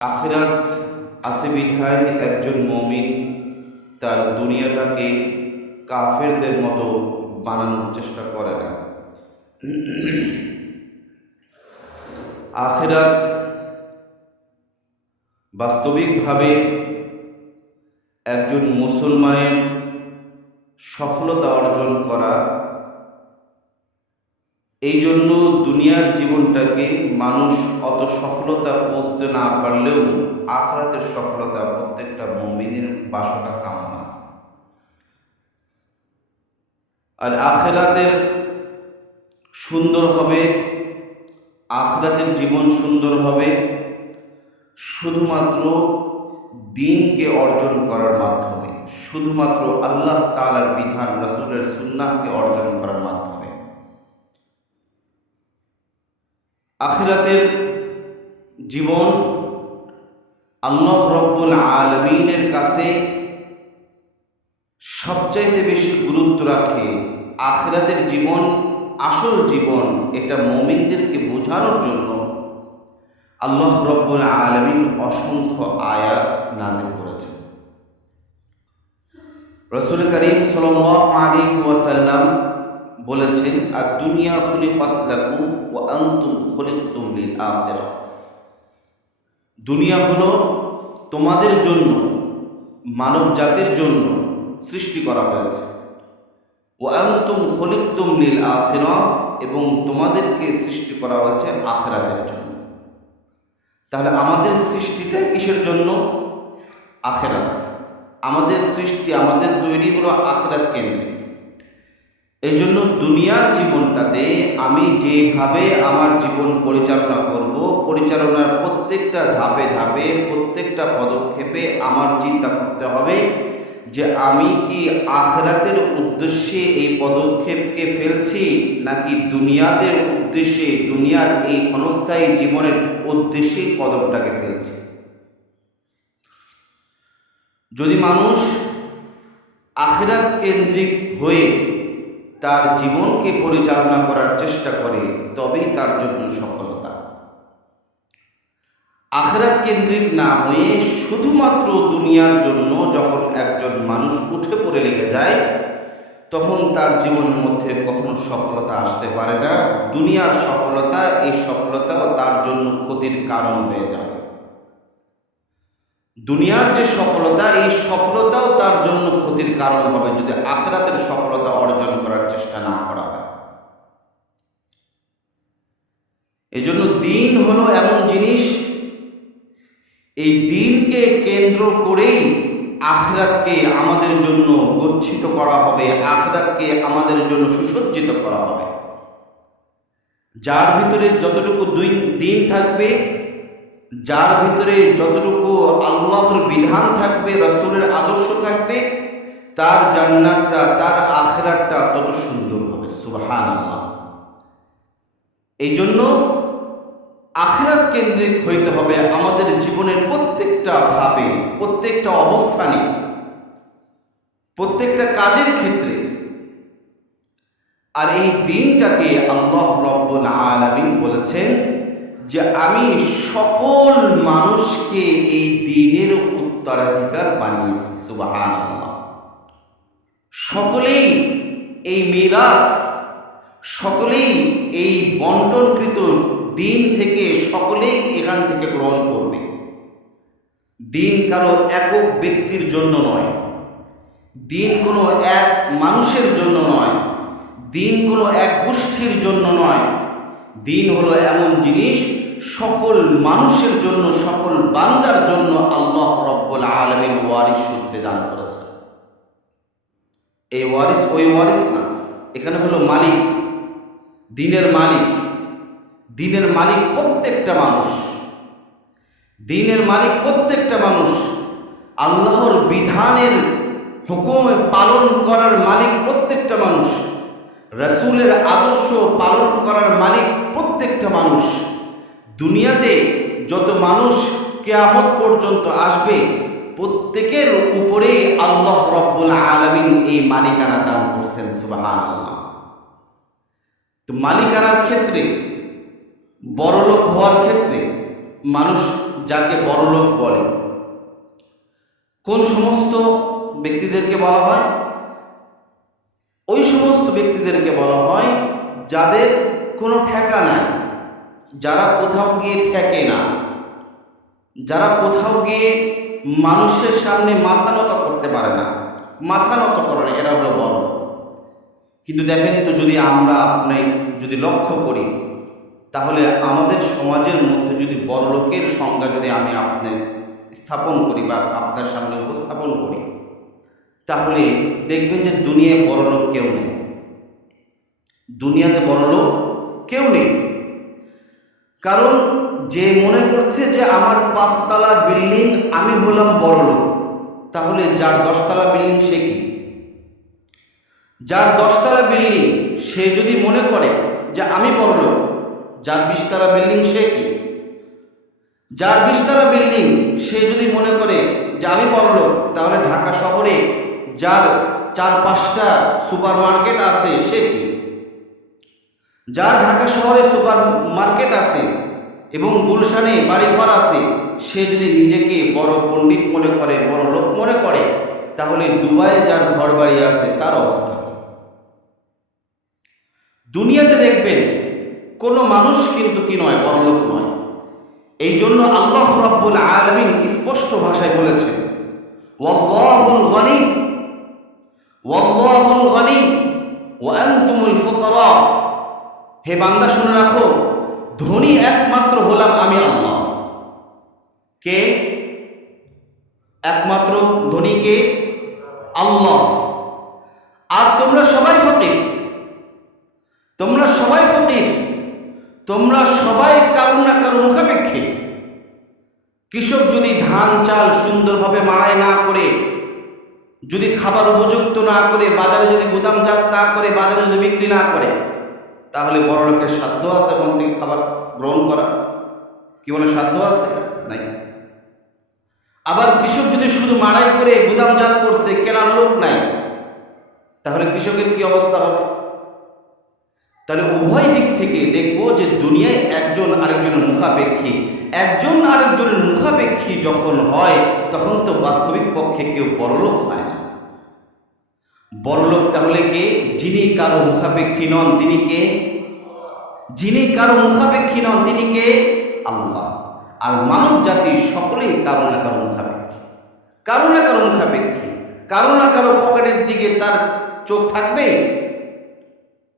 আখিরাত আছে বিধায় একজন মুমিন তার দুনিয়াটাকে কাফেরদের মতো বানানোর চেষ্টা করে না। আখিরাত বাস্তবিকভাবে একজন মুসলমানের সফলতা অর্জন করা, এই জন্য দুনিয়ার জীবনটাকে মানুষ অত সফলতা পৌঁছতে না পারলেও আখিরাতের সফলতা প্রত্যেকটা মুমিনের বাসনা কামনা। আর আখিরাতের সুন্দর হবে, আখিরাতের জীবন সুন্দর হবে শুধুমাত্র দ্বীনকে অর্জন করার মাধ্যমে, শুধুমাত্র আল্লাহ তাআলার বিধান রাসূলের সুন্নাহকে অর্জন করার মাধ্যমে। আখিরাতের জীবন আল্লাহ রব্বুল আলামিনের কাছে সবচাইতে বেশি গুরুত্ব রাখে। আখিরাতের জীবন আসল জীবন, এটা মুমিনদেরকে বোঝানোর জন্য আল্লাহ রব্বুল আলামিন অসংখ্য আয়াত নাযিল করেছেন। রাসূল করিম সাল্লাল্লাহু আলাইহি ওয়াসাল্লাম বলেছেন, আদ-দুনিয়া খুলিকাত লাকুম ওয়া আনতুম খুলিকতুম লিল আখিরাহ। দুনিয়া হলো তোমাদের জন্য, মানব জাতির জন্য সৃষ্টি করা হয়েছে। ওয়া আনতুম খুলিকতুম লিল আখিরাহ, এবং তোমাদেরকে সৃষ্টি করা হয়েছে আখিরাতের জন্য। তাহলে আমাদের সৃষ্টিটাই কিসের জন্য? আখিরাত। আমাদের সৃষ্টি, আমাদের তৈরি হলো আখিরাত কেন্দ্রিক। এই জন্য দুনিয়ার জীবনটাতে আমি যেভাবে আমার জীবন পরিচালনা করব, পরিচালনার প্রত্যেকটা ধাপে ধাপে, প্রত্যেকটা পদক্ষেপে আমার চিন্তা করতে হবে যে আমি কি আখিরাতের উদ্দেশ্যে এই পদক্ষেপকে ফেলছি, নাকি দুনিয়াদের উদ্দেশ্যে, দুনিয়ার এই ক্ষণস্থায়ী জীবনের উদ্দেশ্যে কদমটাকে ফেলছি। যদি মানুষ আখিরাত কেন্দ্রিক হয়ে তার জীবনকে পরিচালনা করার চেষ্টা করে, তবেই তার জন্য সফলতা। আখিরাত কেন্দ্রিক না হয়ে শুধুমাত্র দুনিয়ার জন্য যখন একজন মানুষ উঠে পড়ে লেগে যায়, তখন তার জীবনের মধ্যে কখনো সফলতা আসতে পারে না। দুনিয়ার সফলতা, এই সফলতাও তার জন্য ক্ষতির কারণ হয়ে যাবে। দুনিয়ার যে সফলতা, এই সফলতাও তার জন্য ক্ষতির কারণ হবে যদি আখিরাতের সফলতা অর্জন করার চেষ্টা না করা হয়। এজন্য দ্বীন হলো এমন জিনিস, এই দ্বীনকে কেন্দ্র করেই আখিরাতকে আমাদের জন্য গচ্ছিত করা হবে, আখিরাতকে আমাদের জন্য সুসজ্জিত করা হবে। যার ভিতরে যতটুকু দ্বীন থাকবে, যার ভিতরে যতটুকু আল্লাহর বিধান থাকবে, রাসূলের আদর্শ থাকবে, তার জান্নাতটা, তার আখিরাতটা তত সুন্দর হবে। সুবহানাল্লাহ। এই জন্য আখিরাত কেন্দ্রিক হইতে হবে আমাদের জীবনের প্রত্যেকটা ধাপে, প্রত্যেকটা অবস্থানে, প্রত্যেকটা কাজের ক্ষেত্রে। আর এই দিনটাকে আল্লাহ রব্বুল আলামিন বলেছেন যে আমি সকল মানুষকে এই দ্বীনের উত্তরাধিকার বানিয়েছি। সুবহানাল্লাহ। সকলেই এই মিরাস, সকলেই এই বন্টনকৃত দ্বীন থেকে সকলেই এখান থেকে গ্রহণ করবে। দ্বীন কারো একক ব্যক্তির জন্য নয়, দ্বীন কোনো এক মানুষের জন্য নয়, দ্বীন কোনো এক গোষ্ঠীর জন্য নয়। দ্বীন হলো এমন জিনিস সকল মানুষের জন্য, সকল বান্দার জন্য আল্লাহ রব্বুল আলামিন ওয়ারিস সূত্রে দান করেছেন। এই ওয়ারিস ওই ওয়ারিস না, এখানে হলো মালিক, দ্বীনের মালিক। দ্বীনের মালিক প্রত্যেকটা মানুষ, দ্বীনের মালিক প্রত্যেকটা মানুষ। আল্লাহর বিধানের হুকুম পালন করার মালিক প্রত্যেকটা মানুষ, রাসূলের আদর্শ পালন করার মালিক প্রত্যেকটা মানুষ। দুনিয়াতে যত মানুষ কিয়ামত পর্যন্ত আসবে, প্রত্যেকের উপরে আল্লাহ রব্বুল আলামিন এই মালিকানা দান করছেন। সুবহানাল্লাহ। তো মালিকানার ক্ষেত্রে, বড়লোক হওয়ার ক্ষেত্রে মানুষ যাকে বড়লোক বলে। কোন সমস্ত ব্যক্তিদেরকে বলা হয়? ওই সমস্ত ব্যক্তিদেরকে বলা হয় যাদের কোনো ঠেকা নাই, যারা কোথাও গিয়ে ঠেকে না, যারা কোথাও গিয়ে মানুষের সামনে মাথা নত করতে পারে না, মাথা নত করে না, এরা হলো বড়। কিন্তু দেখেন তো, যদি আমরা আপনি যদি লক্ষ্য করি, তাহলে আমাদের সমাজের মধ্যে যদি বড়লোকের সংজ্ঞা যদি আমি আপনার স্থাপন করি বা আপনার সামনে উপস্থাপন করি, তাহলে দেখবেন যে দুনিয়ায় বড়লোক কেউ নেই। দুনিয়াতে বড়লোক কেউ নেই। কারণ যে মনে করছে যে আমার 5 তলা বিল্ডিং, আমি হলাম বড়লোক, তাহলে যার 10 তলা বিল্ডিং সে কি? যার 10 তলা বিল্ডিং সে যদি মনে করে যে আমি বড়লোক, যার 20 তলা বিল্ডিং সে কি? যার 20 তলা বিল্ডিং সে যদি মনে করে যে আমি বড়লোক, তাহলে ঢাকা শহরে যার 4-5টা সুপার মার্কেট আছে সে কি? যার ঢাকা শহরে সুপার মার্কেট আছে এবং গুলশানে বাড়িঘর আছে, সে যদি নিজেকে বড় পণ্ডিত মনে করে, বড় লোক মনে করে, তাহলে দুবাইয়ে যার ঘর বাড়ি আছে তার অবস্থা কি? দুনিয়াতে দেখবেন কোনো মানুষ কিন্তু কি নয়, বড় লোক নয়। এই জন্য আল্লাহ রাব্বুল আলামিন স্পষ্ট ভাষায় বলেছেন, ওয়াল্লাহুল গনি ওয়াল্লাহুল গনি ওয়া আনতুমুল ফুকারা। হে বান্দা, শুনে রাখো, ধনী একমাত্র হলাম আমি আল্লাহ। কে একমাত্র ধনী? কে? আল্লাহ। আর তোমরা সবাই ফকির, তোমরা সবাই ফকির, তোমরা সবাই কারো না কারো মুখাপেক্ষী। কৃষক যদি ধান চাল সুন্দরভাবে মাড়াই না করে, যদি খাবার উপযুক্ত না করে, বাজারে যদি গুদামজাত না করে, বাজারে যদি বিক্রি না করে, তাহলে বড় লোকের সাধ্য আছে ওখান থেকে খাবার গ্রহণ করা? কি বলে, সাধ্য আছে? নাই। আবার কৃষক যদি শুধু মাড়াই করে গুদামজাত করছে, কেনার লোক নাই, তাহলে কৃষকের কি অবস্থা হবে? তাহলে উভয় দিক থেকে দেখবো যে দুনিয়ায় একজন আরেকজনের মুখাপেক্ষী। একজন আরেকজনের মুখাপেক্ষী যখন হয়, তখন তো বাস্তবিক পক্ষে কেউ বড়লোক হয় না। বড়লোক তাহলে কে? যিনি কারো মুখাপেক্ষী নন, তিনি কে? যিনি কারো মুখাপেক্ষী নন, তিনি কে? আল্লাহ। আর মানব জাতি সকলেই কারো না কারো মুখাপেক্ষী, কারো না কারো মুখাপেক্ষী, কারো না কারো পকেটের দিকে তার চোখ থাকবে।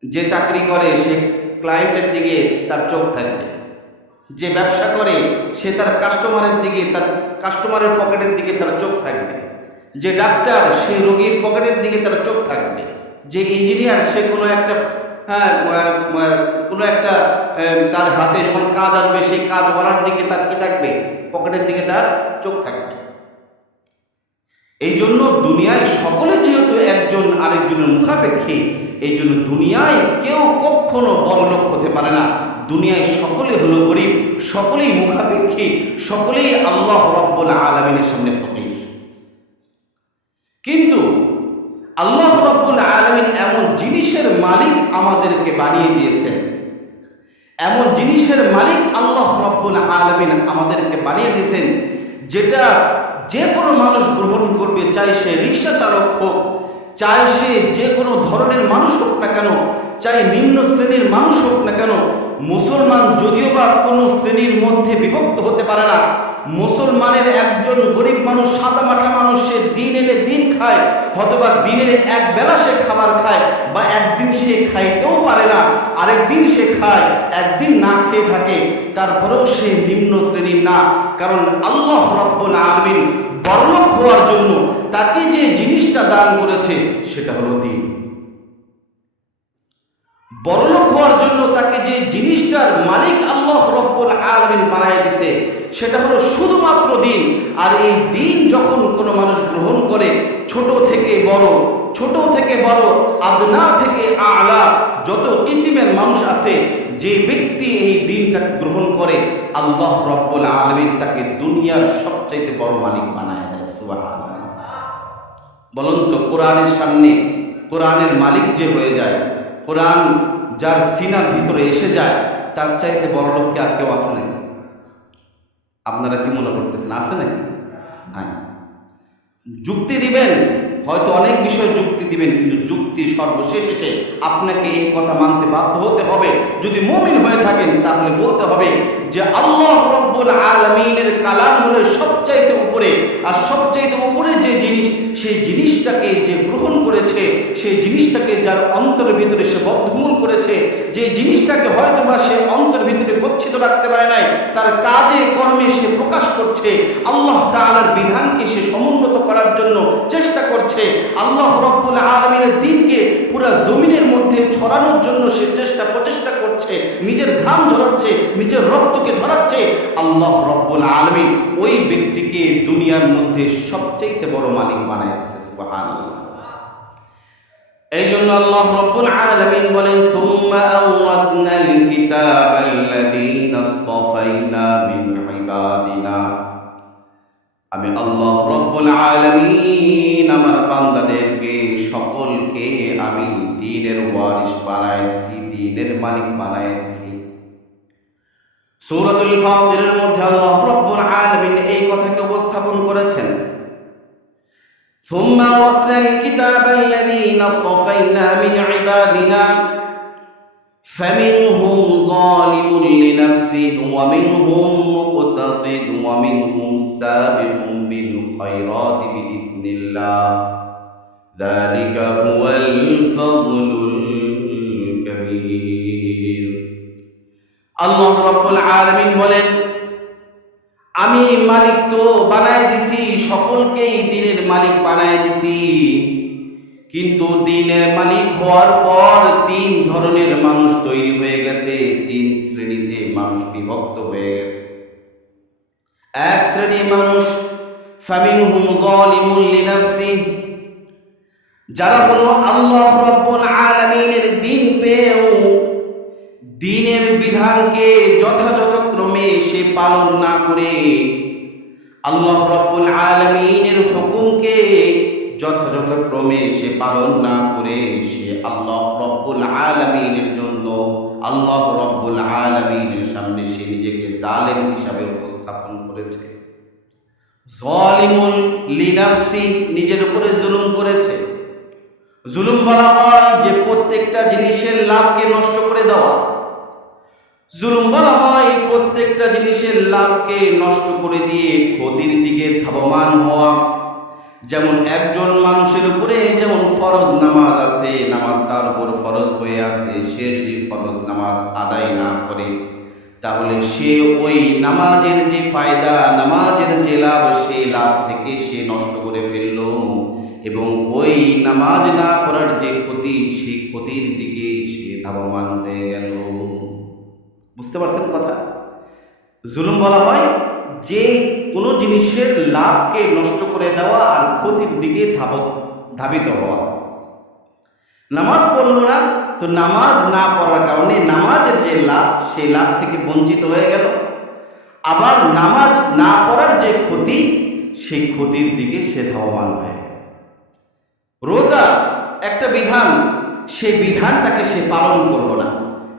যে চাকরি করে সে ক্লায়েন্টের দিকে তার চোখ থাকবে, যে ব্যবসা করে সে তার কাস্টমারের দিকে, তার কাস্টমারের পকেটের দিকে তার চোখ থাকবে, যে ডাক্তার সে রোগীর পকেটের দিকে তার চোখ থাকবে, যে ইঞ্জিনিয়ার সে কোনো একটা তার হাতে যখন কাজ আসবে সেই কাজওয়ালার দিকে তার কি থাকবে? পকেটের দিকে তার চোখ থাকবে। এই জন্য দুনিয়ায় সকলে যেহেতু একজন আরেকজনের মুখাপেক্ষী, এই জন্য দুনিয়ায় কেউ কখনো বড়লোক হতে পারে না। দুনিয়ায় সকলে হলো গরিব, সকলেই মুখাপেক্ষী, সকলেই আল্লাহ রাব্বুল আলামিনের সামনে ফকির। কিন্তু আল্লাহ রাব্বুল আলামিন এমন জিনিসের মালিক আমাদেরকে বানিয়ে দিয়েছেন, এমন জিনিসের মালিক আল্লাহ রাব্বুল আলামিন আমাদেরকে বানিয়ে দিয়েছেন, যেটা যে কোনো মানুষ গ্রহণ করবে, চাই সে রিক্সা চালক হোক, চাই সে যে কোনো ধরনের মানুষ হোক না কেন, চাই নিম্ন শ্রেণীর মানুষ হোক না কেন। মুসলমান যদিও বা কোনো শ্রেণীর মধ্যে বিভক্ত হতে পারে না, মুসলমানের একজন গরিব মানুষ, সাদা মাঠা মানুষ, সে দিন এনে দিন খায়, অথবা দিনের এক বেলা সে খাবার খায়, বা একদিন সে খাইতেও পারে না, আরেকদিন সে খায়, একদিন না খেয়ে থাকে, তারপরেও সে নিম্ন শ্রেণীর না। কারণ আল্লাহ রাব্বুল আলামিন বড়লোক হওয়ার জন্য তাকে যে জিনিসটা দান করেছে সেটা হলো দিন। বড়লোক হওয়ার জন্য তাকে যে জিনিসটার মালিক আল্লাহ রাব্বুল আলামিন বানায় দিয়েছে সেটা হলো শুধুমাত্র দিন। আর এই দিন যখন কোনো মানুষ গ্রহণ করে, ছোট থেকে বড়, ছোট থেকে বড়, আদনা থেকে আলা, যত কিসিমের মানুষ আছে, যে ব্যক্তি এই দিনটাকে গ্রহণ করে, আল্লাহ রাব্বুল আলামিন তাকে দুনিয়ার সবচাইতে বড় মালিক বানায় দেয়। সুবহানাল্লাহ। বলুন তো, কোরআনের সামনে কোরআনের মালিক যে হয়ে যায়, কোরআন যার সিনার ভিতরে এসে যায়, তার চাইতে বড় লোক কি আর কেউ আছে নাকি? আপনারা কি মনে করতেছেন আছে নাকি? নাই। যুক্তি দিবেন, হয়তো অনেক বিষয়ে যুক্তি দিবেন, কিন্তু যুক্তি সর্বশেষ এসে আপনাকে এই কথা মানতে বাধ্য হতে হবে। যদি মুমিন হয়ে থাকেন তাহলে বলতে হবে যে আল্লাহ রাব্বুল আলামিনের কালাম হলো সবচাইতে উপরে, আর সবচাইতে উপরে যে জিনিস, সেই জিনিসটাকে যে গ্রহণ করেছে, সেই জিনিসটাকে যার অন্তরের ভিতরে সে বদ্ধমূল করেছে, যে জিনিসটাকে হয়তো বা সে অন্তরের ভিতরে গচ্ছিত রাখতে পারে নাই, তার কাজে কর্মে সে প্রকাশ করছে, আল্লাহ তাআলার বিধানকে সে সমুন্নত করার জন্য চেষ্টা করছে, আল্লাহ রাব্বুল আলামিনের দ্বীনকে পুরো জমিনের মধ্যে ছড়ানোর জন্য সে প্রচেষ্টা করছে, নিজের ঘাম ঝরাচ্ছে, নিজের রক্তকে ঝরাচ্ছে, আল্লাহ রাব্বুল আলামিন ওই ব্যক্তিকে দুনিয়ার মধ্যে সবচেয়ে বড় মালিক বানায় দিয়েছে। সুবহানাল্লাহ। এই জন্য আল্লাহ রাব্বুল আলামিন বলেন, সুম্মা আওরাতনাল কিতাবাল্লাযীনা ইসতাফাইনা মিন ইবাদিনা, আমি আল্লাহ রাব্বুল আলামিন আমার বান্দাদেরকে সকলকে আমি দ্বীনের ওয়ারিস বানায় দিছি, দ্বীনের মালিক বানায় দিছি। সূরাতুল ফাতিরের মধ্যে আল্লাহ রাব্বুল আলামিন এই কথাকে উপস্থাপন করেছেন, ثم أورثنا الكتاب الذين اصطفينا من عبادنا فمنهم ظالم لنفسه ومنهم مقتصد ومنهم سابق بالخيرات بإذن الله ذلك هو الفضل الكبير। আল্লাহ রাব্বুল আলামিন বলেন, আমি মালিক তো বানায় দিছি, সকলকেই দ্বীনের মালিক বানায় দিছি, কিন্তু দ্বীনের মালিক হওয়ার পর তিন ধরনের মানুষ তৈরি হয়ে গেছে, তিন শ্রেণীতে মানুষ বিভক্ত হয়ে গেছে। এক শ্রেণীর মানুষ ফামিনহুম যালিমুন লিনাফসিহি, যারা হলো আল্লাহ রাব্বুল আলামিনের দ্বীন পেয়েও দ্বীনের বিধানকে যথাযথ ক্রমে সে পালন না করে, আল্লাহ রাব্বুল আলামিনের হুকুমকে যথাযথ ক্রমে সে পালন না করে, সে আল্লাহ রাব্বুল আলামিনের জন্য, আল্লাহ রাব্বুল আলামিনের সামনে সে নিজেকে জালেম হিসাবে উপস্থাপন করেছে। যালিমুন লিনাফসি, নিজের উপরে জুলুম করেছে। জুলুম বলা হয় যে প্রত্যেকটা জিনিসের লাভকে নষ্ট করে দেওয়া। জুলুম বলা হয় প্রত্যেকটা জিনিসের লাভকে নষ্ট করে দিয়ে ক্ষতির দিকে ধাবমান হওয়া। যেমন একজন মানুষের উপরে যেমন ফরজ নামাজ আছে, নামাজ তার উপর ফরজ হয়ে আছে, সে যদি ফরজ নামাজ আদায় না করে তাহলে সে ওই নামাজের যে ফায়দা, নামাজের যে লাভ, সেই লাভ থেকে সে নষ্ট করে ফেলল, এবং ওই নামাজ না পড়ার যে ক্ষতি, সেই ক্ষতির দিকে সে ধাবমান হয়ে গেল। বুঝতে পারছেন কথা? জুলুম বলা হয় যে কোনো জিনিসের লাভকে নষ্ট করে দেওয়া আর ক্ষতির দিকে ধাবিত হওয়া। নামাজ পড়ল না, তো নামাজ না পড়ার কারণে নামাজের যে লাভ, সেই লাভ থেকে বঞ্চিত হয়ে গেল। আবার নামাজ না পড়ার যে ক্ষতি, সেই ক্ষতির দিকে সে ধাবমান হয়ে গেল। রোজা একটা বিধান, সেই বিধানটাকে সে পালন করল না,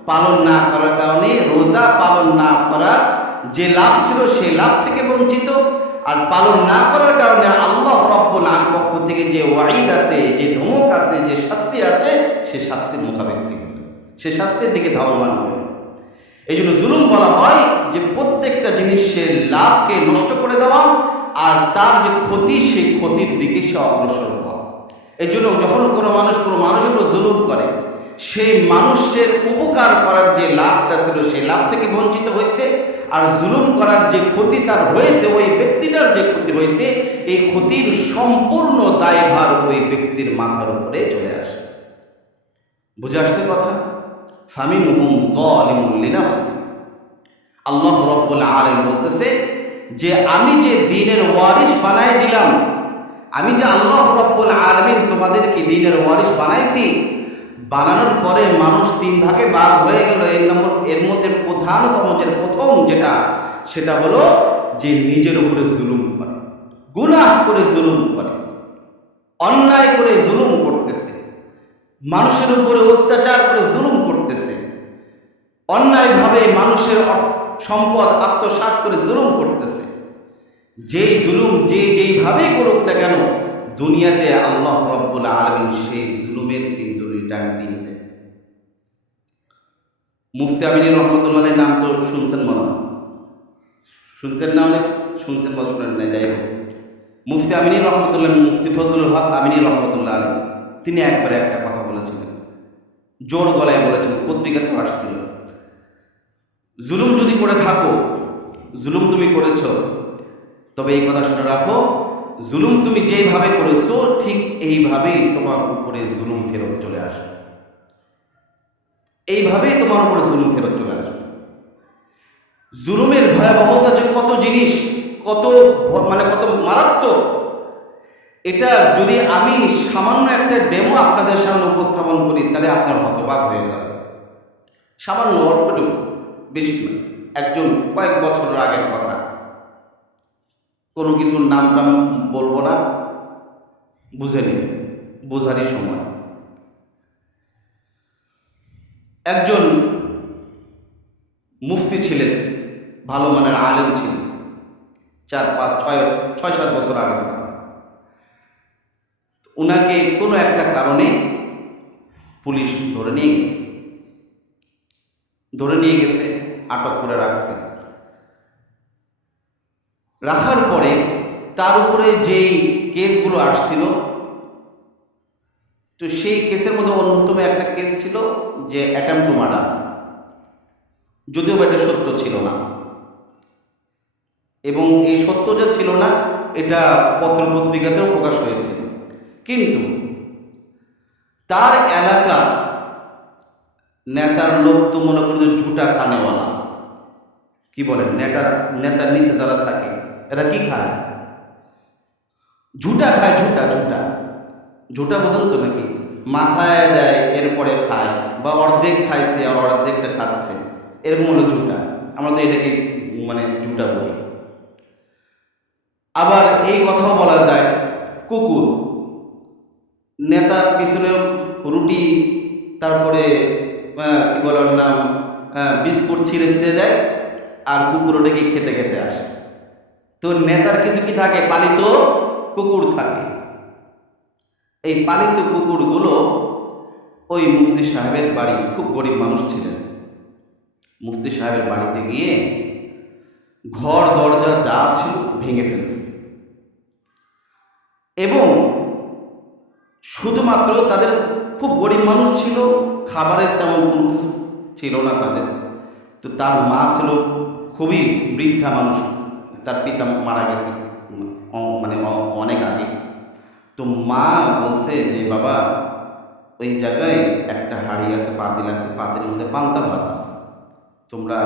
পালন না করার কারণে রোজা পালন না করার যে লাভ ছিল সেই লাভ থেকে বঞ্চিত, আর পালন না করার কারণে আল্লাহ রাব্বুল আলামিনের পক্ষ থেকে যে ওয়াইদ আছে, যে ধমক আছে, যে শাস্তি আছে, সে শাস্তির মোকাবেলা করবে, সে শাস্তির দিকে ধাবমান হবে। এই জন্য জুলুম বলা হয় যে প্রত্যেকটা জিনিসের লাভকে নষ্ট করে দেওয়া আর তার যে ক্ষতি, সেই ক্ষতির দিকে সে অগ্রসর হওয়া। এই জন্য যখন কোনো মানুষের উপর জুলুম করে, সেই মানুষের উপকার করার যে লাভটা ছিল সেই লাভ থেকে বঞ্চিত হয়েছে, আর জুলুম করার যে ক্ষতি তার হয়েছে, ওই ব্যক্তিটার যে ক্ষতি হয়েছে, এই ক্ষতির সম্পূর্ণ দায়ভার ওই ব্যক্তির মাথার উপরে চলে আসে। বুঝে আসছে কথা? ফামিনহুম যালিমুন লিনাফসি, আল্লাহ রাব্বুল আলামিন বলতেছে যে আমি যে দ্বীনের ওয়ারিস বানায় দিলাম, আমি যে আল্লাহ রাব্বুল আলামিন তোমাদেরকে দ্বীনের ওয়ারিস বানাইছি, বানানোর পরে মানুষ তিন ভাগে ভাগ হয়ে গেল। এর মধ্যে প্রধানতম প্রথম সেটা হলো যে নিজের উপরে জুলুম করে, গুনাহ করে জুলুম করে, অন্যায় করে জুলুম করতেছে, মানুষের উপরে অত্যাচার করে জুলুম করতেছে, অন্যায়ভাবে মানুষের সম্পদ আত্মসাৎ করে জুলুম করতেছে। যেই জুলুম যেইভাবেই করুক না কেন, দুনিয়াতে আল্লাহ রাব্বুল আলামিন সেই জুলুমের কিন্তু রিটার্ন দিয়ে দেন। মুফতি আমিনী রহমতুল্লাহ নাম তো শুনছেন মনে হয়, শুনছেন না? অনেক শুনছেন বা শুনেন নাই, যাই হোক, মুফতি আমিনী রহমতুল্লাহ, মুফতি ফজলুল হক আমিনী রহমতুল্লাহ আলাইহি, তিনি একবারে একটা কথা বলেছিলেন, জোর গলায় বলেছিলেন, পত্রিকাতে আসছিল, জুলুম যদি করে থাকো, জুলুম তুমি করেছ, তবে এই কথা শুনে রাখো, জুলুম তুমি যেইভাবে করেছো ঠিক এইভাবেই তোমার উপরে জুলুম ফেরত চলে আসবে, এইভাবেই তোমার উপরে জুলুম ফেরত চলে আসবে। জুলুমের ভয়াবহতা যে কত জিনিস, কত কত মারাত্মক, এটা যদি আমি সামান্য একটা ডেমো আপনাদের সামনে উপস্থাপন করি তাহলে আপনার হতবাক হয়ে যাবে। সামান্য অল্পটুকু, বেশি না, একজন কয়েক বছরের আগের কথা, কোনো কিছুর নাম টাম বলবো না, বুঝে নেবে, বোঝারই সময়। একজন মুফতি ছিলেন, ভালো মানের আলেম ছিলেন, 6-7 বছর আগের কথা। উনাকে কোনো একটা কারণে পুলিশ ধরে নিয়ে গেছে, আটক করে রাখছে। রাখার পরে তার উপরে যেই কেসগুলো আসছিল, তো সেই কেসের মধ্যে অন্যতম একটা কেস ছিল যে অ্যাটেম্পট টু মার্ডার, যদিও এটা সত্য ছিল না, এবং এই সত্য যে ছিল না এটা পত্রপত্রিকাতেও প্রকাশ হয়েছে। কিন্তু তার এলাকা নেতার লোক তো মনে করেন ঝুটা খানেওয়ালা, কি বলেন, নেতার নিচে যারা থাকে এরা কি খায়? ঝুটা খায়, ঝুটা বোঝেন তো নাকি? মাথায় দেয়, এরপরে খায়, বা অর্ধেক খাইছে আর অর্ধেকটা খাচ্ছে, এরকম হলো ঝুটা। আমরা তো এটাকে ঝুটা বলি। আবার এই কথাও বলা যায়, কুকুর, নেতার পিছনে রুটি, তারপরে কি বলার নাম, বিস্কুট ছিঁড়ে দেয়, আর কুকুর ওটাকে খেতে আসে। তো নেতার কিছু কি থাকে? পালিত কুকুর থাকে। এই পালিত কুকুরগুলো ওই মুফতি সাহেবের বাড়ি, খুব গরিব মানুষ ছিলেন, মুফতি সাহেবের বাড়িতে গিয়ে ঘর দরজা যা ছিল ভেঙে ফেলছে, এবং শুধুমাত্র তাদের, খুব গরিব মানুষ ছিল, খাবারের তেমন কোনো কিছু ছিল না তাদের। তো তার মা ছিল খুবই বৃদ্ধা মানুষ, তার পিতা মারা গেছে অনেক আগে। তো মা বলছে যে বাবা, ওই জায়গায় একটা হাঁড়ি আছে, পাতিল আছে, পাতিলের মধ্যে পান্তা ভাত আছে, তোমরা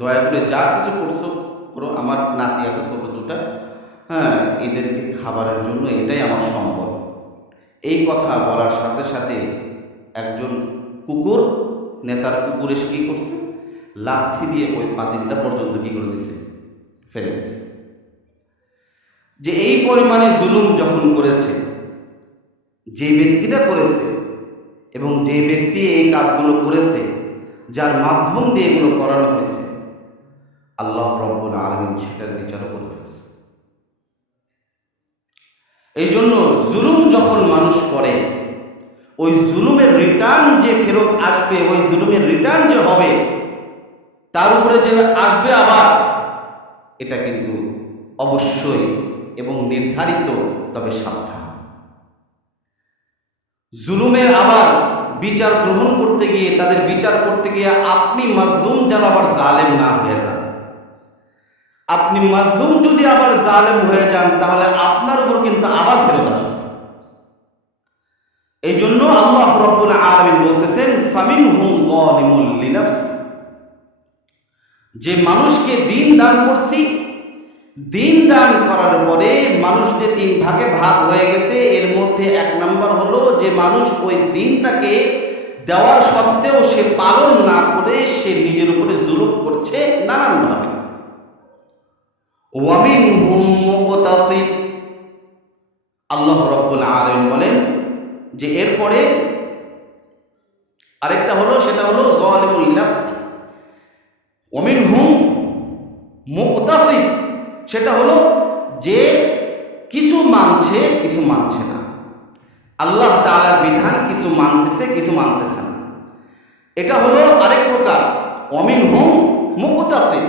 দয়া করে যা কিছু করো, আমার নাতি আছে ছোট দুটা, হ্যাঁ, এদেরকে খাবারের জন্য এটাই আমার সম্ভব। এই কথা বলার সাথে সাথে একজন কুকুর, নেতার কুকুর এসে কী করছে, লাথি দিয়ে ওই পাতিলটা পর্যন্ত কী করে দিছে, ফেলে দিছে। যে এই পরিমাণে জুলুম যখন করেছে, যে ব্যক্তিটা করেছে এবং যে ব্যক্তি এই কাজগুলো করেছে, যার মাধ্যম দিয়ে এগুলো করানো হয়েছে, আল্লাহ রাব্বুল আলামিন সেটার বিচারও করে ফেলছে। এই জন্য জুলুম যখন মানুষ করে, ওই জুলুমের রিটার্ন যে ফেরত আসবে, ওই জুলুমের রিটার্ন যে হবে, তার উপরে যে আসবে আবার, এটা কিন্তু অবশ্যই এবং নির্ধারিত, তবে সাবধান। জুলুমের আবার বিচার গ্রহণ করতে গিয়ে, তাদের বিচার করতে গিয়ে আপনি মাজলুম যেন আবার জালেম না হয়ে যান। আপনি মাজলুম যদি আবার জালেম হয়ে যান, তাহলে আপনার উপর কিন্তু আবার ফেরত আসবে। এই জন্য আল্লাহ রাব্বুল আলামিন বলতেছেন, ফামিনহুম যালিমুল লিনাফসি, যে মানুষকে দিন দান করছি, দিন দান করার পরে মানুষ যে 3 ভাগে ভাগ হয়ে গেছে, এর মধ্যে 1 নম্বর হলো যে মানুষ ওই দিনটাকে দেওয়ার সত্ত্বেও সে পালন না করে সে নিজের উপরে জুলুম করছে নানানভাবে। ওয়ামিনহুম মুকতাসিদ, আল্লাহ রাব্বুল আলামিন বলেন যে এরপরে আরেকটা হলো, সেটা হলো যালিমুল নাফসি। ওয়ামিনহুম মুকতাসিদ সেটা হলো যে কিছু মানছে কিছু মানছে না, আল্লাহ তাআলার বিধান কিছু মানতেছে কিছু মানতেছে না, এটা হলো আরেক প্রকার। ওয়ামিনহুম মুকতাসিদ।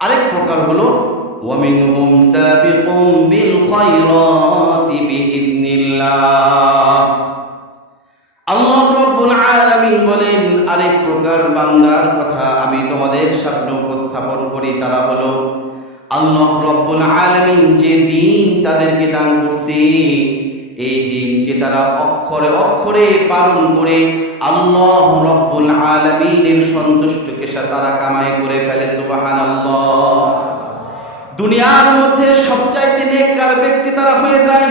আরেক প্রকার হলো ওয়ামিনহুম সাবিকুম বিল খায়রাতি বিইذনিল্লাহ। আল্লাহ রাব্বুল আলামিন বলেন, আরেক প্রকার বান্দার কথা আমি তোমাদের সামনে উপস্থাপন করি। তারা হলো আল্লাহ রাব্বুল আলামিন যে দিন তাদেরকে দান করছে, এই দিনকে তারা অক্ষরে অক্ষরে পালন করে আল্লাহ রাব্বুল আলামিনের সন্তুষ্টকে তারা কামাই করে ফেলে। সুবহানাল্লাহ। দুনিয়ার মধ্যে সবচাইতে নেককার ব্যক্তি তারা হয়ে যায়,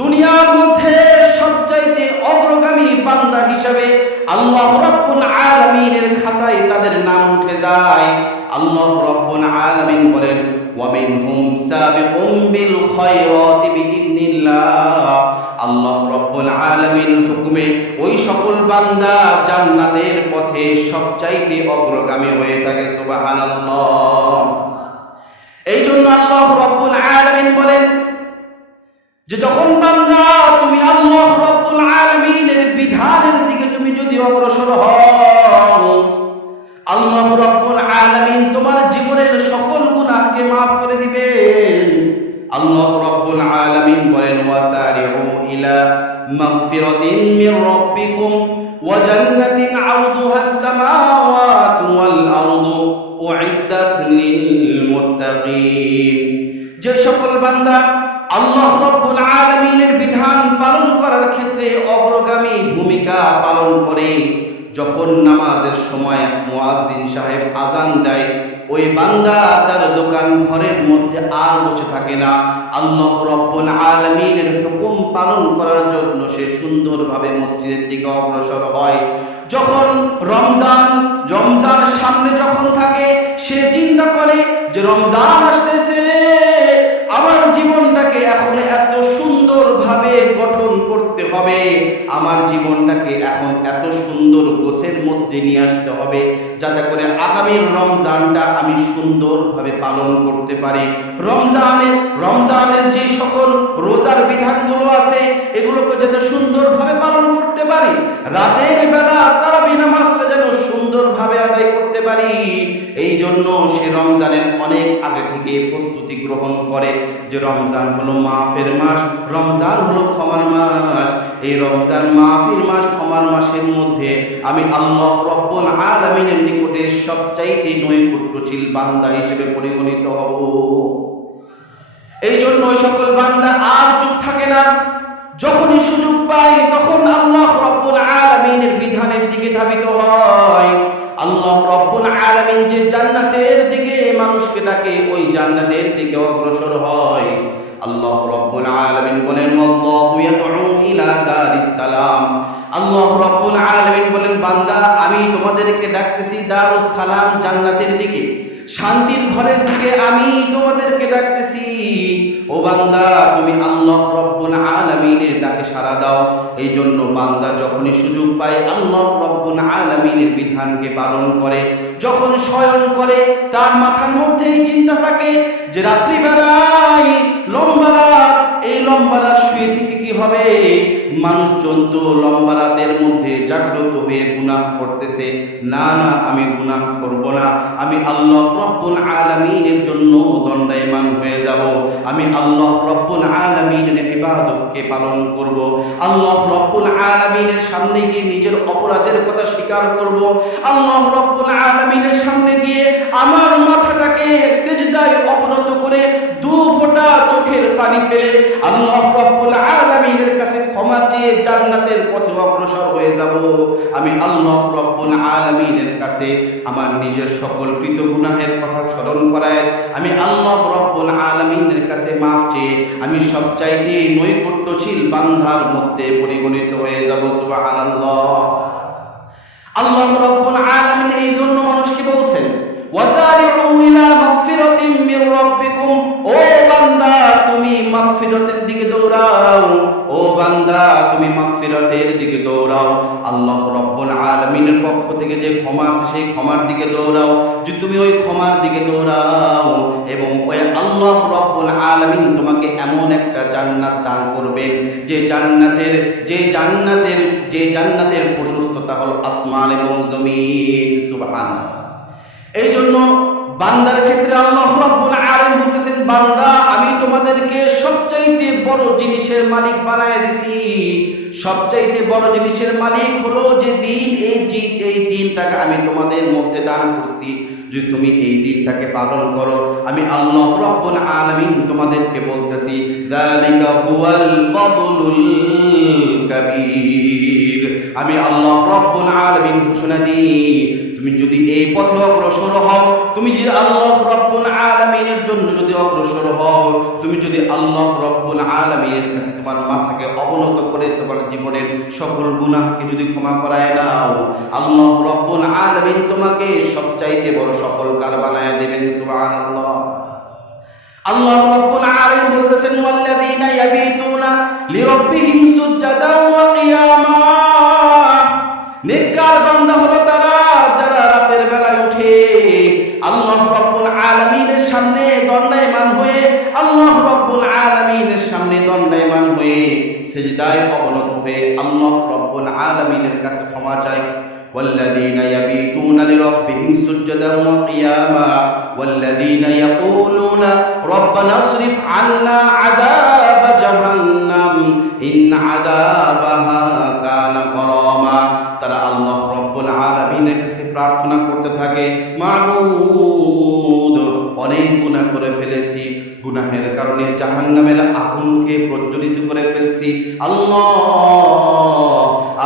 দুনিয়ার মধ্যে সবচাইতে অগ্রগামী বান্দা হিসাবে আল্লাহ রাব্বুল আলামিনের খাতায় তাদের নাম উঠে যায়। আল্লাহ রাব্বুল আলামিন বলেন, ওয়ামিনহুম সাবিকুম বিল খায়রাতি বিইذনিল্লাহ। আল্লাহ রাব্বুল আলামিন হুকুমে ওই সকল বান্দা জান্নাতের পথে সবচাইতে অগ্রগামী হয়ে থাকে। সুবহানাল্লাহ। এই জন্য আল্লাহ রাব্বুল আলামিন বলেন যে যখন বান্দা তুমি আল্লাহ রাব্বুল আলামিনের বিধানের দিকে তুমি যদি অগ্রসর হও, আল্লাহ রাব্বুল আলামিন তোমার জীবনের সকল গুনাহকে মাফ করে দিবেন। আল্লাহ রাব্বুল আলামিন বলেন, ওয়াসারিউ ইলা মাগফিরাতিন মির রাব্বিকুম ওয়া জান্নাতিন আরদুহাস সামাওয়াতু ওয়াল আরদু উইদ্দাত লিল মুত্তাকিন। যে সকল বান্দা আল্লাহ রাব্বুল আলামিনের বিধান পালন করার ক্ষেত্রে অগ্রগামী ভূমিকা পালন করে, যখন নামাজের সময় মুয়াজ্জিন সাহেব আজান দেয়, ওই বান্দা তার দোকান ঘরের মধ্যে আর বসে থাকে না, আল্লাহ রাব্বুল আলামিনের হুকুম পালন করার জন্য সে সুন্দরভাবে মসজিদের দিকে অগ্রসর হয়। যখন রমজান সামনে যখন থাকে, সে চিন্তা করে যে রমজান আসতেছে, আমার জীবনটাকে এখন এত সুন্দরভাবে গঠন করতে হবে, আমার জীবনটাকে এখন এত সুন্দর গোছের মধ্যে নিয়ে আসতে হবে, যাতে করে আগামী রমজানটা আমি সুন্দরভাবে পালন করতে পারি। রমজানের যে সকল রোজার বিধানগুলো আছে, এগুলোকে যাতে সুন্দরভাবে পালন করতে পারি, রাতের বেলা তারাবি নামাজটা যেন সুন্দরভাবে আদায় করতে পারি, এই জন্য সে রমজানের অনেক আগে থেকে প্রস্তুতি গ্রহণ করে যে রমজান হলো মাফের মাস, রমজান হলো ক্ষমার মাস। এই রমজান মাফের মাস, ক্ষমার মাসের মধ্যে আমি আল্লাহ রাব্বুল আলামিনের নিকটে সবচাইতে নৈকট্যশীল বান্দা হিসেবে পরিগণিত হব। এই জন্য ওই সকল বান্দা আর চুপ থাকে না, যখনই সুযোগ পায় তখন আল্লাহ রাব্বুল আলামিনের বিধানের দিকে ধাবিত হয়। আল্লাহ রাব্বুল আলামিন যে জান্নাতের দিকে মানুষকে ডাকে, ওই জান্নাতের দিকে অগ্রসর হয়। আল্লাহ রাব্বুল আলামিন বলেন, আল্লাহু ইয়াদউ ইলা দারিস সালাম। আল্লাহ রাব্বুল আলামিন বলেন, বান্দা আমি তোমাদেরকে ডাকতেছি দারুস সালাম, জান্নাতের দিকে, শান্তির ঘরের দিকে আমি তোমাদেরকে ডাকতেছি। ও বান্দা, তুমি আল্লাহ রাব্বুল আলামিনের ডাকে সাড়া দাও। এই জন্য বান্দা যখনই সুযোগ পায় আল্লাহ রাব্বুল আলামিনের বিধানকে পালন করে। যখন শয়ন করে তার মাথার মধ্যে এই চিন্তা থাকে যে রাত্রিবেলায় লম্বা রাত, এই লম্বা রাত শুয়ে থেকে কি হবে, মানুষজন তো লম্বা রাতের মধ্যে জাগ্রত হয়ে গুনাহ করতেছে, না না আমি গুনাহ করব না, আমি আল্লাহ রাব্বুল আলামিনের জন্য দণ্ডায়মান হয়ে যাব, আমি আল্লাহ রাব্বুল আলামিনের ইবাদতকে পালন করব, আল্লাহ রাব্বুল আলামিনের সামনে গিয়ে নিজের অপরাধের কথা স্বীকার করব, আল্লাহ রাব্বুল আলামিনের সামনে গিয়ে আমার মাথাটাকে সিজদায় অবনত করে দু ফোঁটা চোখের পানি ফেলে আল্লাহ রাব্বুল আলামিনের কাছে ক্ষমা চেয়ে জান্নাতের পথে অগ্রসর হয়ে যাব। আমি আল্লাহ রাব্বুল আলামিনের কাছে আমার নিজের সকল কৃত গুনাহের কথা স্মরণ করায় আমি আল্লাহ রাব্বুল আলামিনের কাছে মাফ চেয়ে আমি সবচাইতে নৈকট্যশীল বান্দার মধ্যে পরিগণিত হয়ে যাব। সুবহানাল্লাহ। আল্লাহ রাব্বুল আলামিন এই জন্য মানুষকে বলছেন, ওয়াসারিউ ইলা মাগফিরাতিন মির রাব্বিকুম। ও বান্দা, তুমি মাগফিরাতের দিকে দৌড়াও, ও বান্দা তুমি মাগফিরাতের দিকে দৌড়াও, আল্লাহ রাব্বুল আলামিনের পক্ষ থেকে যে ক্ষমা আছে সেই ক্ষমার দিকে দৌড়াও। যদি তুমি ওই ক্ষমার দিকে দৌড়াও এবং ওই আল্লাহ রাব্বুল আলামিন তোমাকে এমন একটা জান্নাত দান করবেন যে জান্নাতের প্রশস্ততা হলো আসমান এবং জমিন। সুবহানাল্লাহ। এই জন্য বান্দার ক্ষেত্রে আল্লাহ রাব্বুল আলামিন বলতেছেন, বান্দা আমি তোমাদেরকে সবচাইতে বড় জিনিসের মালিক বানায় দিছি। সবচাইতে বড় জিনিসের মালিক হলো যে দিন, এই দিনটাকে আমি তোমাদের মধ্যে দান করছি। যদি তুমি এই দিনটাকে পালন করো, আমি আল্লাহ রাব্বুল আলামিন তোমাদেরকে বলতেছি, যালিকা হুয়াল ফাদলুল কাবীর। আমি আল্লাহ রাব্বুল আলামিন ঘোষণা দিই, তুমি যদি এই পথে অগ্রসর হও, তুমি যদি আল্লাহ রাব্বুল আলামিনের জন্য যদি অগ্রসর হও, তুমি যদি আল্লাহ রাব্বুল আলামিনের কাছে তোমার মাথাকে অবনত করে তোমার জীবনের সকল গুনাহকে যদি ক্ষমা করায় নাও, আল্লাহ রাব্বুল আলামিন তোমাকে সবচাইতে বড় সফলকার বানায় দেবেন। সুবহানাল্লাহ। আল্লাহ রাব্বুল আলামিন বলতেছেন, ওয়াল্লাযীনা ইয়াবিতুনা লিরাব্বিহিম সুজদান ওয়া কিয়ামা। নেককার বান্দা হলো তারা যারা রাতের বেলায় উঠে আল্লাহ রাব্বুল আলামিনের সামনে দণ্ডায়মান হয়ে সিজদায় অবনত হয়ে আল্লাহ রাব্বুল আলামিনের কাছে ক্ষমা চায়। والذين يبيتون لربهم سجدا وقياما والذين يقولون ربنا اصرف عنا عذاب جهنم إن عذابها كان غراما। তারা আল্লাহ রাব্বুল আলামিনের কাছে প্রার্থনা করতে থাকে, মাবুদ অনেক গুনাহ করে ফেলেছি, গুনাহের কারণে জাহান্নামের আগুনকে প্রজ্বলিত করে ফেলছি, আল্লাহ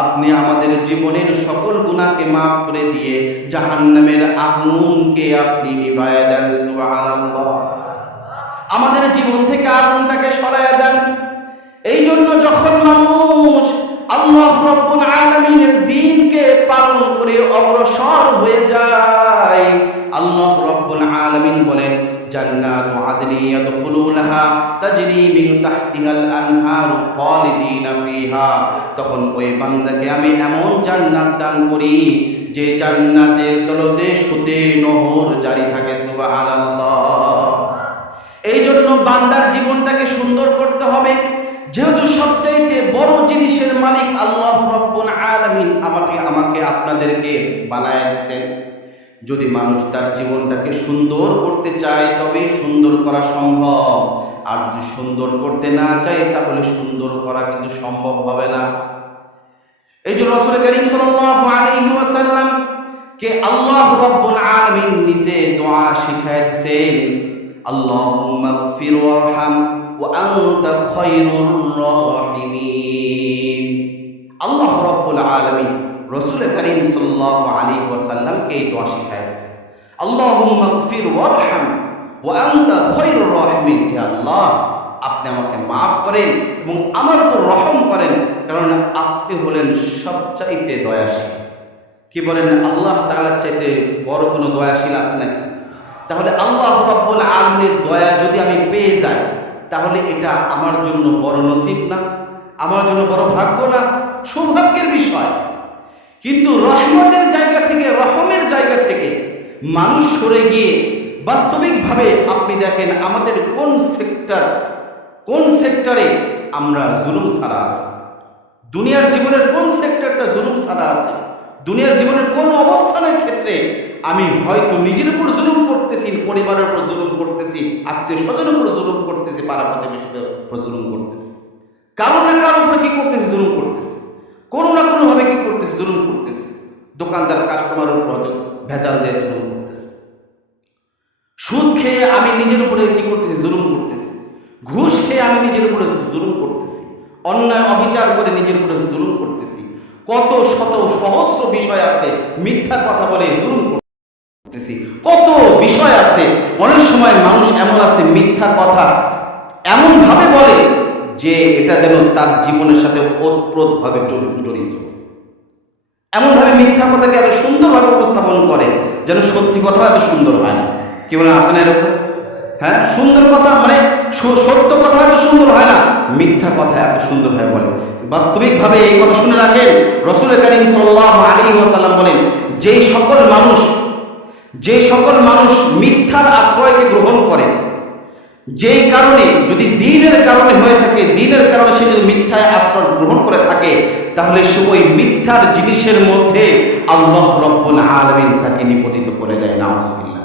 আপনি আমাদের জীবনের সকল গুনাহকে মাফ করে দিয়ে জাহান্নামের আগুনকে আপনি নিভায়া দেন। সুবহানাল্লাহ। আমাদের জীবন থেকে আগুনটাকে সরায়া দেন। এই জন্য যখন মানুষ আল্লাহ রাব্বুল আলামিনের দ্বীনকে পালন করে অগ্রসর হয়ে যায়, আল্লাহ রাব্বুল আলামিন বলেন, জান্নাতু আদনি ইয়াদখুলুনহা তাজরি মিন তাহতিহাল আনহারু খালিদিনা ফিহা। তখন ওই বান্দাকে আমি এমন জান্নাত দান করি যে জান্নাতের তলদেশ হতে নহর জারি থাকে। সুবহানাল্লাহ। এই জন্য বান্দার জীবনটাকে সুন্দর করতে হবে। যেহেতু সবচাইতে বড় জিনিসের মালিক আল্লাহ রাব্বুল আলামিন আমাকে আপনাদেরকে বানায় দিয়েছেন, যদি মানুষ তার জীবনটাকে সুন্দর করতে চায় তবে সুন্দর করা সম্ভব, আর যদি সুন্দর করতে না চায় তাহলে সুন্দর করা কিন্তু সম্ভব হবে না। এই জন্য রাসূল করিম সাল্লাল্লাহু আলাইহি ওয়াসাল্লাম কে আল্লাহ রাব্বুল আলামিন নিজে দোয়া শিখায় দিয়েছেন, আল্লাহুম্মা গফির ওয়ারহাম ওয়া আনতা খায়রুর রাহিমিন। আল্লাহ রাব্বুল আলামিন রাসূল করিম সাল্লাল্লাহু আলাইহি ওয়াসাল্লামকে এই দোয়া শিখায় দিয়েছেন, আল্লাহুম্মা গফির ওয়ারহাম ওয়া আনতা খায়রুর রাহিমিন। হে আল্লাহ, আপনি আমাকে মাফ করেন এবং আমার উপর রহম করেন, কারণ আপনি হলেন সবচাইতে দয়াশীল। কি বলেন, আল্লাহ তাআলার চাইতে বড় কোনো দয়াশীল আছে নাকি? তাহলে আল্লাহ রাব্বুল আলামিনের দয়া যদি আমি পেয়ে যাই তাহলে এটা আমার জন্য বড় নসিব না? আমার জন্য বড় ভাগ্য না? সৌভাগ্যের বিষয়। কিন্তু রহমতের জায়গা থেকে, রহমের জায়গা থেকে মানুষ সরে গিয়ে বাস্তবিকভাবে আপনি দেখেন আমাদের কোন সেক্টরে আমরা জুলুম ছাড়া আছি, দুনিয়ার জীবনের কোন সেক্টরটা জুলুম ছাড়া আছে, দুনিয়ার জীবনের কোন অবস্থানের ক্ষেত্রে আমি হয়তো নিজের উপর জুলুম করতেছি, পরিবারের উপর জুলুম করতেছি, আত্মীয় স্বজনের উপর জুলুম করতেছি, পাড়া প্রতিবেশীদের উপর জুলুম করতেছি, কারো না কারোর উপরে কি করতেছি, জুলুম করতেছি, কোনো না কোনো ভাবে কি করতেছি, জুলুম করতেছি। দোকানদার কাস্টমারের উপর হয়তো ভেজাল দিয়ে জুলুম করতেছি, সুদ খেয়ে আমি নিজের উপরে কি করতেছি, জুলুম করতেছি, ঘুষ খেয়ে আমি নিজের উপরে জুলুম করতেছি, অন্যায় অবিচার করে নিজের উপরে জুলুম করতেছি, কত শত সহস্র বিষয় আছে, মিথ্যা কথা বলে জুলুম করতেছি, কত বিষয় আছে। অনেক সময় মানুষ এমন আছে মিথ্যা কথা এমন ভাবে বলে যে এটা যেন তার জীবনের সাথে ওতপ্রোতভাবে জড়িত, এমন ভাবে মিথ্যা কথাকে এত সুন্দরভাবে উপস্থাপন করে যেন সত্যি কথা এত সুন্দর হয় না। কি বলেন, আছে না এরকম? হ্যাঁ, সুন্দর কথা মানে সত্য কথা হয়তো সুন্দর হয় না, মিথ্যা কথা এত সুন্দরভাবে বলে। বাস্তবিকভাবে এই কথা শুনে রাখেন, রাসূল করিম সাল্লাল্লাহু আলাইহি ওয়াসাল্লাম বলেন, যেই সকল মানুষ মিথ্যার আশ্রয়কে গ্রহণ করে, যেই কারণে যদি দ্বীনের কারণে হয়ে থাকে, দ্বীনের কারণে সে যদি মিথ্যায় আশ্রয় গ্রহণ করে থাকে, তাহলে সে ওই মিথ্যার জিনিসের মধ্যে আল্লাহ রাব্বুল আলামিন তাকে নিপতিত করে দেয়। নাউযুবিল্লাহ।